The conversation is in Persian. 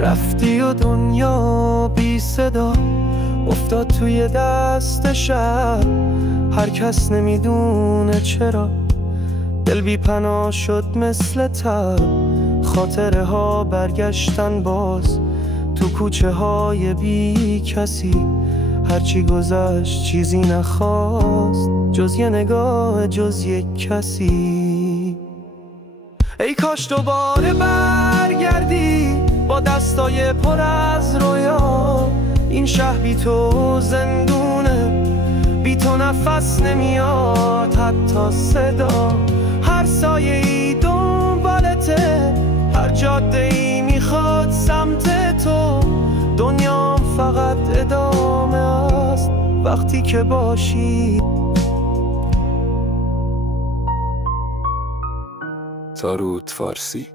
رفتی و دنیا بی صدا افتاد توی دست شب. هر کس نمیدونه چرا دل بی پناه شد مثل تب. خاطره ها برگشتن باز تو کوچه های بی کسی. هرچی گذشت چیزی نخواست جز یه نگاه، جز یک کسی. ای کاش دوباره برگردی با دستای پر از رویا. این شهر بی تو زندونه، بی تو نفس نمیاد حتی صدا. هر سایه ای دنبالته، هر جاده ای میخواد سمت تو. دنیام فقط ادامه است وقتی که باشی. تاروت فارسی.